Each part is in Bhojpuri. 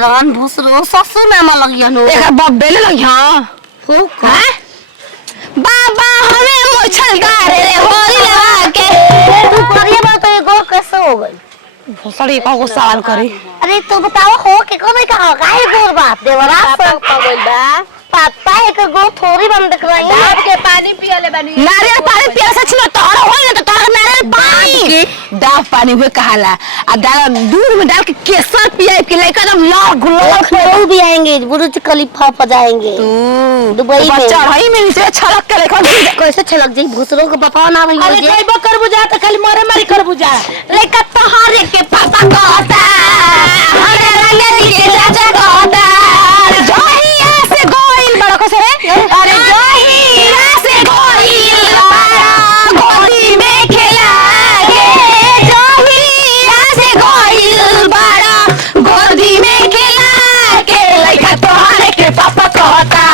बारन भूसरो ससुर में हम लगियन हो एक बब्बे ले लगिया हो का बाबा हमें मुछलदार रे होली लगा के तू करिए बात तो एगो कैसे हो गई भोसड़ी को सवाल करी। अरे तू बताओ हो के कब का काहे गोर बात देवरा सब का बोल बा पापा एक गो थोड़ी बंद दिख रही है डाब के पानी पियले बानी नारियल पानी पिया से छिलो तोरा होई ना तो तोरा नारियल पानी डाब पानी हुए कहाला आ डाल दूध में डाल के केसर पिया के लेकर एकदम लाल गुलाब लोग भी आएंगे बुर्ज खलीफा पर जाएंगे दुबई में बच्चा भाई में नीचे छलक के लेकर कैसे छलक जाई भूसरो के पापा ना भई अरे कइबो कर बुझा त खाली मारे मारी कर बुझा लेकर तोहरे के पापा कहता हरे रंगे के चाचा कहता जहिया से गोइल बड़ा को से अरे जहिया से गोइल बड़ा गोदी में खेला के जहिया से गोइल बड़ा गोदी में खेला के लेकर तोहरे के पापा कहता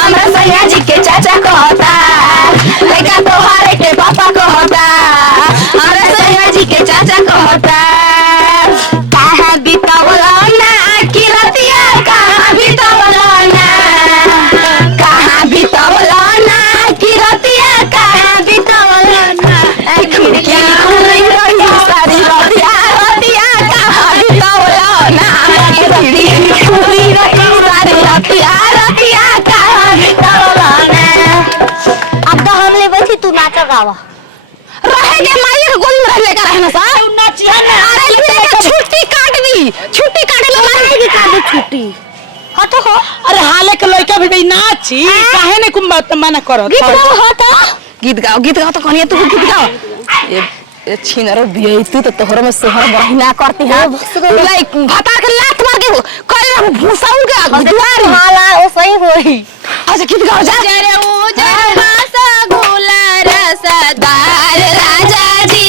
हमरा सैया जी के चाचा कहता लेकर तोहरे के पापा कहता हमरा सैया जी के चाचा कहता कहाँ बितावला ना किरतिया कहाँ बितावला ना कहाँ बितावला ना किरतिया कहाँ बितावला ना खिड़की खुली रही सारी रतिया रतिया कहाँ बितावला ना खिड़की खुली रही सारी रतिया रतिया कहाँ बितावला ना अब तो हम ले बैठी तू नाचा गावा रहे के माई के गोली में रह लेकर रहना सा नाचिया ना अरे लेके छुट्टी काट दी छुट्टी काटे लो माई की काटे छुट्टी हाँ तो हो अरे हाले के लइका भी नाची काहे ने कुम मना करत गीत गाओ हाँ तो गीत गाओ तो कहानी तू गीत गाओ ये छीनरो बिये तू तो तोहर में सोहर बहिना करती है लाइक भाता के लात मार के कल भूसा उड़ गया दुआर हाला ओ सही होई अच्छा गीत गाओ जा जरे उजर रसगुल्ला रसदार राजा जी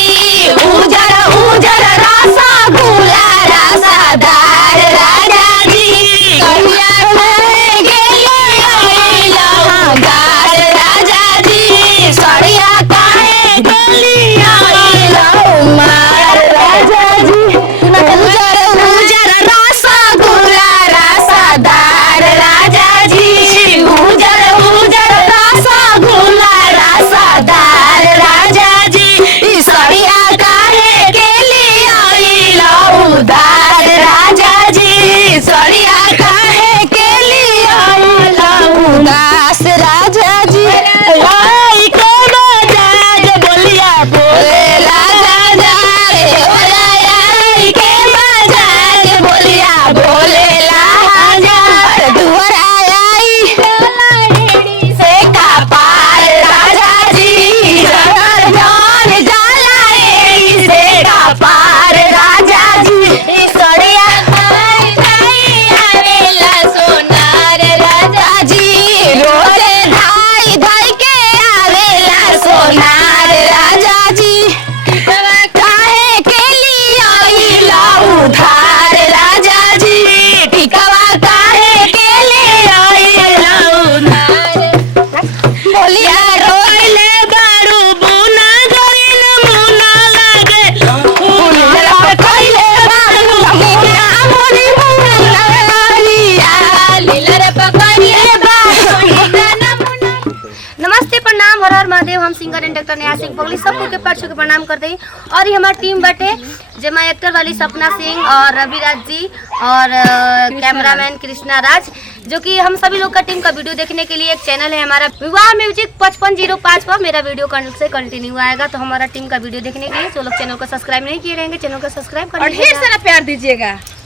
उजर उजर रसगुल्ला रसदार राजा जी कहिया में गेली लहंगार राजा जी सड़िया काहे गेली लहंगार राजा जी उजर उजर रसगुल्ला रसदार राजा जी उजर उजर रसगुल्ला रसदार राजा जी ई सड़िया काहे के लिए आइला उदार राजा जी सड़िया काहे के लिए आइला उदास राजा जी आई के बजाज बोलिया बोले राजा रे ओला आई के मजाज बोलिया बोले राजा दुआरा आई से का पार राजा जी सर जान जाला से का पार राजा जी ई सड़िया आवेला सोनार राजा जी रोजे धाई धाई के आवेला सोनार राजा जी काहे के लिए आइला उधार राजा जी टिकवा काहे के लिए आइला उधार बोलिया रोइले बारू बुना गरिन मुना लागे बुना कइले बारू मुना मुनी मुना लिया लीलर पकड़िए बारू मुना नमस्ते प्रणाम हर हर महादेव। हम singer and doctor Neha Singh पगली सबको के पैर छू के प्रणाम करते हैं। और ये हमारी टीम बटे जेमा एक्टर वाली सपना सिंह और रवि राज जी और कैमरामैन कृष्णा राज, जो कि हम सभी लोग का टीम का वीडियो देखने के लिए एक चैनल है हमारा विवाह म्यूजिक 5505 पर मेरा वीडियो से कंटिन्यू आएगा। तो हमारा टीम का वीडियो देखने के लिए जो लोग चैनल को सब्सक्राइब नहीं किए रहेंगे चैनल को सब्सक्राइब कर और ढेर सारा प्यार दीजिएगा।